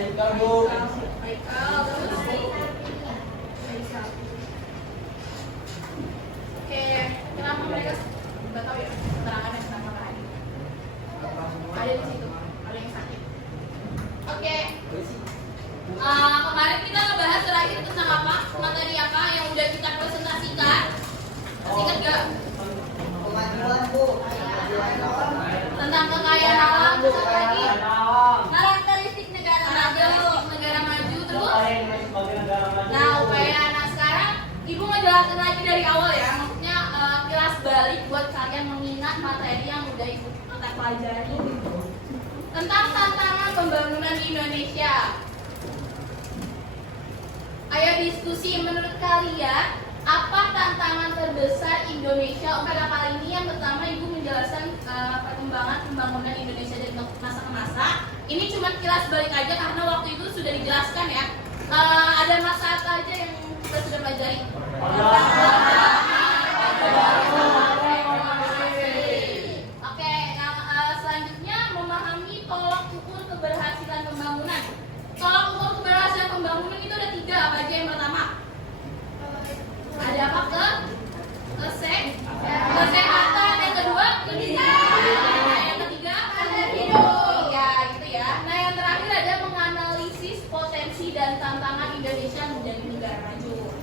Haikal, Bu. Haikal, terus oke, kenapa mereka nggak tahu ya keterangannya kenapa nggak hadir? Ada di situ, ada yang sakit. Oke, kemarin kita ngebahas terakhir tentang apa? Materi apa yang udah kita presentasikan? Masih ingat nggak? Kemajuan, Bu. Tentang kekayaan alam, terus apa lagi? Karakteristik negara maju, terus nah upaya. Nah sekarang ibu ngejelasin lagi dari awal ya, maksudnya kilas balik buat kalian mengingat materi yang udah ibu kita pelajari tentang tantangan pembangunan di Indonesia. Ayo diskusi, menurut kalian apa tantangan terbesar Indonesia untuk kali ini? Yang pertama ibu menjelaskan perkembangan pembangunan Indonesia dari masa ke masa. Ini cuma kilas balik aja karena waktu itu sudah dijelaskan ya. Ada masa apa aja yang kita sudah pelajari? Oke, yang selanjutnya memahami tolak ukur keberhasilan pembangunan. Tolak ukur keberhasilan pembangunan itu ada 3, apa aja? Yang pertama ada apa? Kesehatan. Yang kedua pendidikan. Yang ketiga hidup. Ya gitu ya. Nah yang terakhir ada menganalisis potensi dan tantangan Indonesia menjadi negara maju.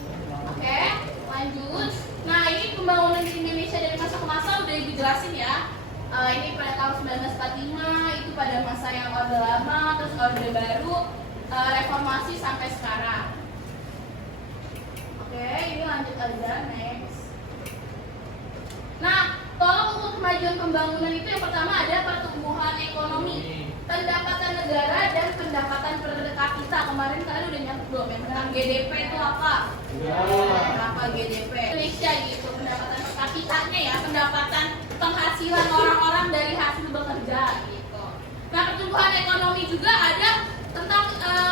Oke, lanjut. Nah ini pembangunan di Indonesia dari masa ke masa udah dijelasin ya. Ini pada tahun 1945 itu pada masa yang Orde Lama, terus Orde Baru, reformasi sampai sekarang. Oke, ini lanjut aja, next. Nah, tolak ukur kemajuan pembangunan itu yang pertama ada pertumbuhan ekonomi, pendapatan negara, dan pendapatan per kapita. Kemarin kalian udah nyambut belum ya tentang GDP itu apa? Apa GDP Indonesia gitu, pendapatan per kapitanya ya, pendapatan penghasilan orang-orang dari hasil bekerja gitu. Nah, pertumbuhan ekonomi juga ada tentang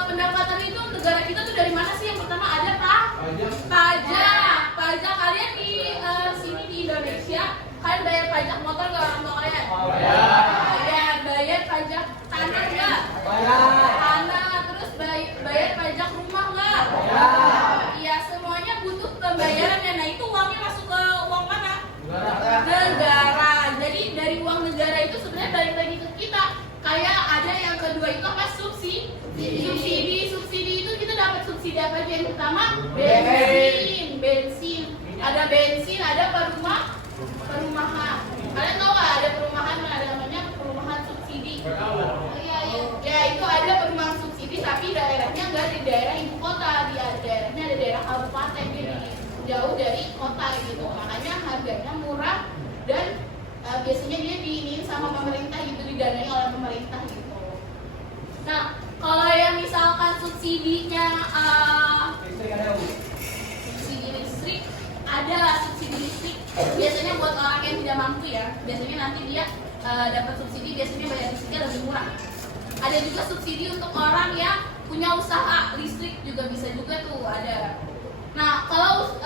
pendapatan itu negara kita tuh dari mana sih? Yang pertama ada pajak. Kalian di sini di Indonesia kalian bayar pajak motor nggak orang tua kalian? Bayar pajak tanah nggak? Tanah. Terus bayar pajak rumah nggak? Iya, semuanya butuh pembayarannya. Nah itu uangnya masuk ke uang mana? Negara. Jadi dari uang negara itu sebenarnya balik lagi ke kita. Kayak ada yang kedua itu apa? Subsidi itu kita dapat subsidi apa aja? Yang pertama bensin. Ada bensin, ada perumahan. Kalian tahu nggak ada perumahan yang ada namanya perumahan subsidi? Iya. Ya itu ada perumahan subsidi, tapi daerahnya nggak di daerah ibu kota, di daerahnya ada daerah kabupaten, jadi jauh dari kota gitu. Makanya harganya murah dan biasanya dia diinin sama pemerintah gitu, didanai oleh pemerintah gitu. Nah, kalau yang misalkan subsidinya subsidi listrik, adalah subsidi listrik biasanya buat orang yang tidak mampu ya. Biasanya nanti dia dapat subsidi, biasanya bayar listriknya lebih murah. Ada juga subsidi untuk orang yang punya usaha listrik, juga bisa juga tuh ada. Nah, kalau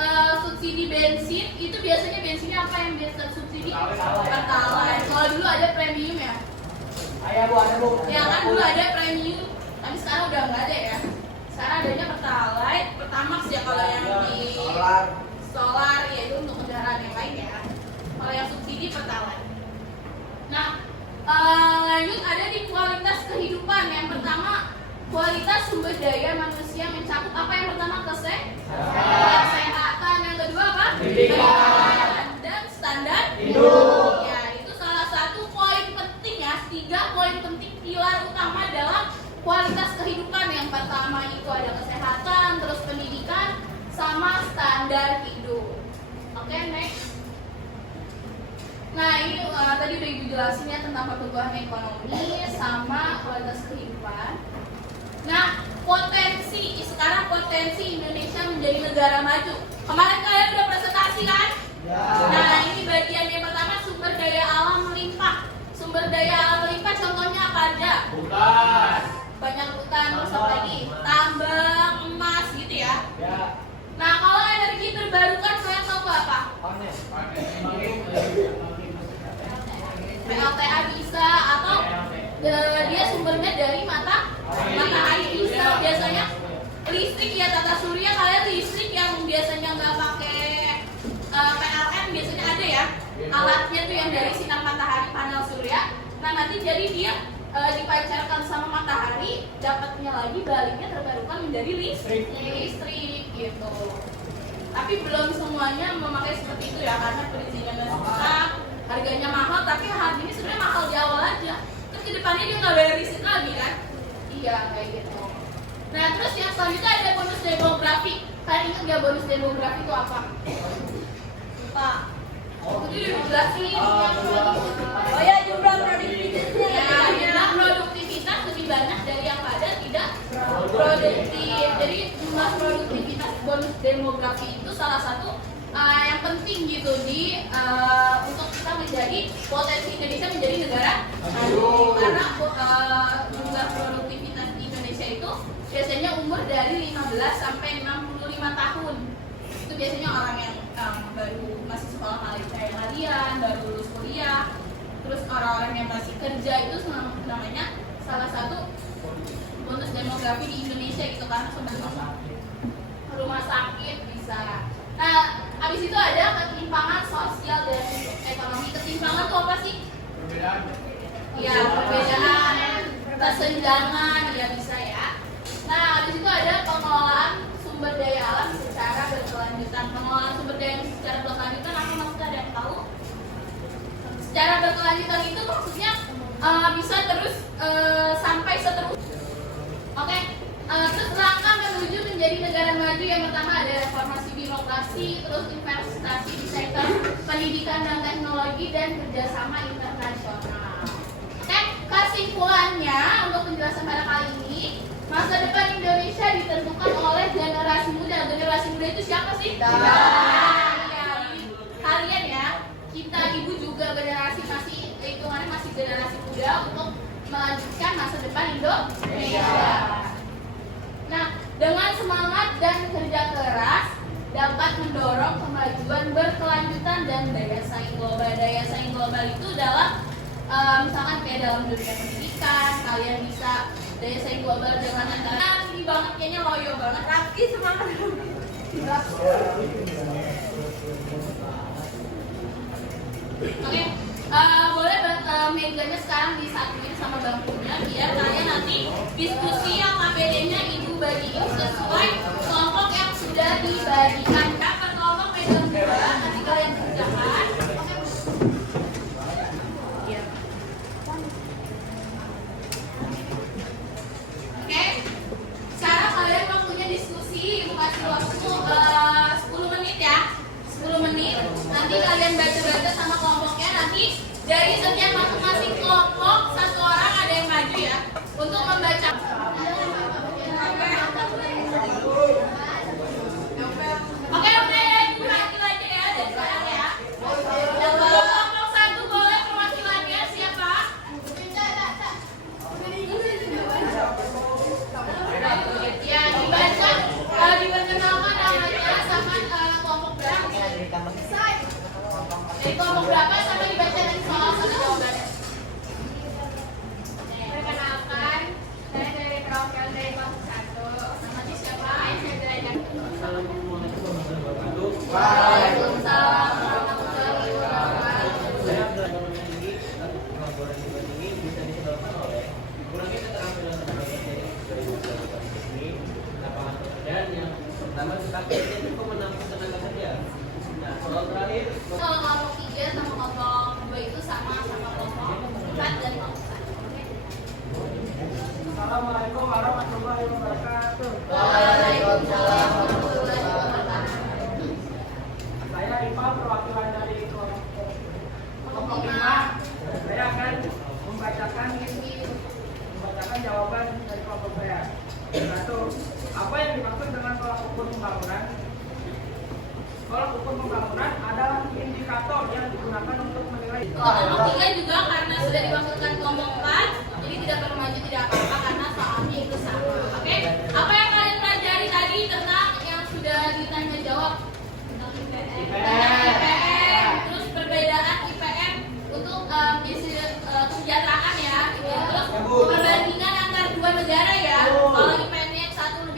subsidi bensin itu biasanya bensinnya apa yang biasa subsidi? Pertalite. Kalau dulu ada premium ya. Ada Bu. Ya kan dulu ada premium, tapi sekarang udah nggak ada ya. Sekarang adanya Pertalite, Pertamax ya kalau yang di solar ya itu untuk kendaraan yang lain ya. Kalau yang subsidi Pertalite. Nah, lanjut ada di kualitas kehidupan. Yang pertama kualitas sumber daya manusia mencakup apa? Yang pertama kesehatan, yang kedua apa? Pendidikan dan standar hidup. Ya, itu salah satu poin penting ya. 3 poin penting pilar utama dalam kualitas kehidupan. Yang pertama itu ada kesehatan, terus pendidikan, sama standar hidup. Oke, next. Nah ini tadi udah ibu jelasin ya tentang pertumbuhan ekonomi sama kualitas kehidupan. Nah sekarang potensi Indonesia menjadi negara maju. Kemarin kalian udah presentasi kan? Ya. Nah ini bagian yang pertama sumber daya alam melimpah. Sumber daya alam melimpah contohnya apa aja? Hutan. Banyak hutan, terus apa lagi? Tambang, emas gitu ya. Nah kalau energi terbarukan kalian tahu apa? PLTA bisa, atau dia sumbernya dari matahari. namanya listrik ya, tata surya. Kalian listrik yang biasanya nggak pakai PLN biasanya ada ya alatnya tuh yang dari sinar matahari, panel surya. Nah nanti jadi dia dipancarkan sama matahari, dapatnya lagi baliknya terbarukan menjadi listrik gitu. Tapi belum semuanya memakai seperti itu ya, karena perizinannya susah, harganya mahal. Tapi harganya sebenarnya mahal di awal aja, terus ke depannya dia nggak bayar listrik lagi kan. Iya kayak gitu. Nah terus yang selanjutnya ada bonus demografi. Kalian ingat nggak bonus demografi itu apa? Lupa. Itu demografi Oh ya, jumlah produktivitasnya. ya, jumlah produktivitas lebih banyak dari yang ada tidak produktif. Jadi jumlah produktivitas bonus demografi itu salah satu yang penting gitu di untuk kita menjadi potensi Indonesia menjadi negara maju. Karena jumlah produktivitas di Indonesia itu biasanya umur dari 15 sampai 65 tahun. Itu biasanya orang yang baru masih sekolah kalian, baru lulus kuliah, terus orang-orang yang masih kerja itu namanya salah satu bonus demografi di Indonesia gitu, karena sebenarnya rumah sakit bisa. Nah, habis itu ada ketimpangan sosial dan ekonomi. Ketimpangan itu apa sih? Perbedaan. Ya, perbedaan, kesenjangan, ya bisa ya. Nah, habis itu ada pengelolaan sumber daya alam secara berkelanjutan. Pengelolaan sumber daya secara berkelanjutan apa maksudnya, ada yang tahu? Secara berkelanjutan itu maksudnya bisa terus sampai seterusnya. Oke, terus langkah menuju menjadi negara maju yang pertama ada reformasi birokrasi, terus investasi di sektor pendidikan dan teknologi dan kerjasama internasional. Oke, kesimpulannya untuk penjelasan pada kali ini, masa depan Indonesia ditentukan oleh generasi muda. Generasi muda itu siapa sih? Kalian ya, kita ibu juga generasi masih hitungannya masih generasi muda untuk melanjutkan masa depan Indonesia. Nah, dengan semangat dan kerja keras dapat mendorong kemajuan berkelanjutan dan daya saing global. Daya saing global itu dalam misalkan kayak dalam dunia pendidikan, kalian bisa daya saing global dengan antara ini banget, kayaknya loyo banget. Rapi semangat. Oke, boleh mejanya sekarang disatuin sama bangkunya biar kalian nanti diskusi yang KPD-nya ibu bagiin sesuai kelompok yang sudah dibagikan. Per kelompok pegang 2, nanti kalian kerjakan. Oke, sekarang kalian waktunya diskusi, ibu kasih waktu 10 menit ya. 10 menit, nanti kalian baca-baca sama kelompoknya. Nanti dari setiap masing-masing kelompok, satu orang ada yang maju ya untuk membaca. Oke, ibu maju aja ya dari sekarang ya. Kelompok 1 boleh perwakilannya siapa? Ya, dibaca, diperkenalkan namanya sama kelompok berapa. Dari kelompok berapa sama dibaca dari soal sama jawabannya. Perkenalkan, saya dari perwakilan dari kelompok 1. Namanya siapa? Assalamualaikum warahmatullahi wabarakatuh. Waalaikumsalam warahmatullahi wabarakatuh. Saya belajar ini pelaporan ini bisa disebabkan oleh kurangnya keterampilan tenaga kerja dari ini, lapangan pekerjaan yang pertama tetapi itu menampung tenaga kerja. Nah, soal terakhir Kalau kelompok 3 sama kelompok 2 itu sama-sama kelompok 4 dan kelompok 1. Oke? Assalamualaikum warahmatullahi wabarakatuh. Waalaikumsalam warahmatullahi wabarakatuh. Saya Iqbal, perwakilan dari kelompok 5. Saya akan membacakan jawaban dari kelompok saya. 1. Apa yang dimaksud dengan tolak ukur pembangunan? Tolak ukur pembangunan adalah indikator yang digunakan untuk menilai. Kelompok 3 juga karena sudah dimaksudkan kelompok 4, jadi tidak perlu maju, tidak apa-apa karena soalnya itu sama. Oke? Apa yang kalian pelajari tadi tentang yang sudah ditanya jawab? Tentang IPM. Terus perbedaan IPM untuk kesejahteraan ya. Terus perbandingan antar dua negara ya. Kalau IPM-nya yang satu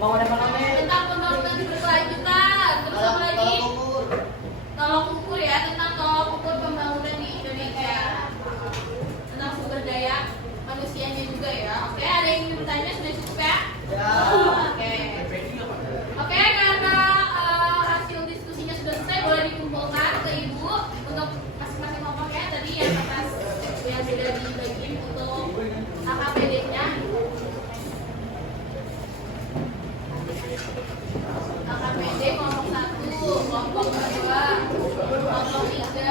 Pembangunan ekonomi. Tentang pembangunan berkelanjutan. Terus apa lagi? Ukur. Tolok ukur ya, tentang tolok ukur pembangunan di Indonesia. Tentang sumber daya manusianya juga ya. Oke, ada yang ingin bertanya? Sudah cukup ya? Ya. Oke. Oke, karena hasil diskusinya sudah selesai, boleh dikumpulkan ke ibu untuk masing-masing ngomong ya. Tadi yang atas yang sudah dibagiin untuk AKPD-nya. AKPD kelompok 1, kelompok 2, kelompok 3,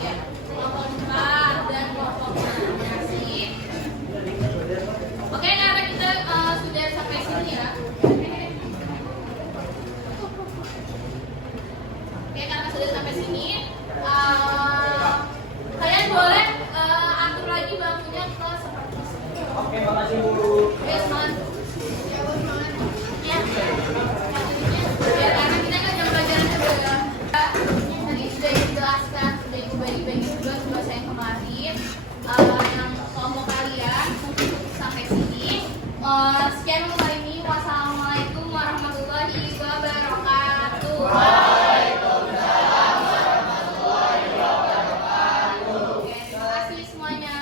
ya, kelompok 4, dan kelompok 6. Asik. Oke, karena kita sudah sampai sini ya. Oke, karena sudah sampai sini, kalian boleh atur lagi bangkunya ke seperti ini. Oke, makasih Bu. Ya, semangat. Ya, Bu, semangat. Ya, ya, karena kita kan jam pelajarannya udah tadi sudah dijelaskan, sudah dibagi-bagi juga tugas yang kemarin. Yang kelompok kalian mungkin sampai sini. Sekian untuk hari ini. Wassalamualaikum warahmatullahi wabarakatuh. Oke, terima kasih semuanya.